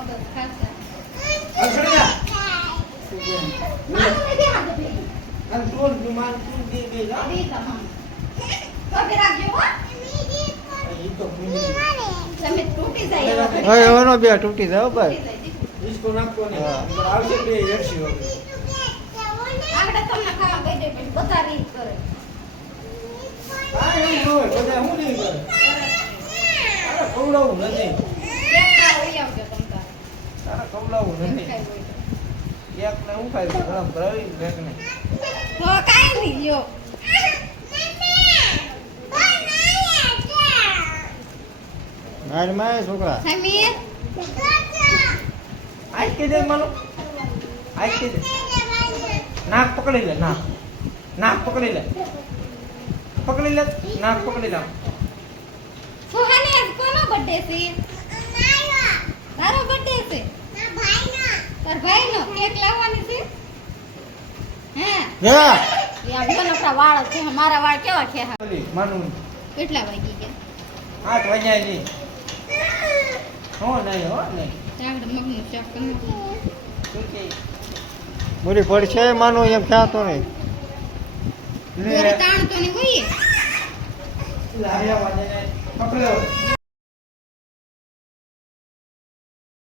મગજ ખાસા અસડિયા મારું ને હાથ દે અને ટોલ માન તું દે દે જા દી તમામ કભી રાખજો હો ઈ તો ભૂલી તમે તૂટી જાય હવે એનો બે તૂટી જાવ ભાઈ ડિસ્કો નાખો ને હા. આવશે બે હેડસી વગર આગળ તમને ખાવા બેઠે પણ બધા રીત કરે હા એમ હોય બધા હું નહીં કરે અરે ખવડાવું નથી એકલા હોય આવજો તમ તારે તારે ખવડાવું નથી ખાઈ હોય એક ને હું ખાઈ ગરમ કરાવી એક ને તો કાઈ નહીં લ્યો મારી માં છોકરા સમીર આજ કે દે માનો આજ કે દે નાક પકડી લે નાક નાક પકડી લે નાક પકડી લે સુહાને કોનો બર્થડે છે તારો બર્થડે છે તાર ભાઈનો કેક લાવવાની છે હે જા યાર નકરા વાળ છે મારા વાળ કેવા છે માનું કેટલા વાગી ગયા 8 વાગ્યા ની હો નહીં આગળ મગનું શાક કરી શું કે બોલી પડશે માનો એમ ખ્યાલ તો નહીં ગોળી તાણ તો નહીં હોઈએ લાવ્યા વાજે પકડ્યો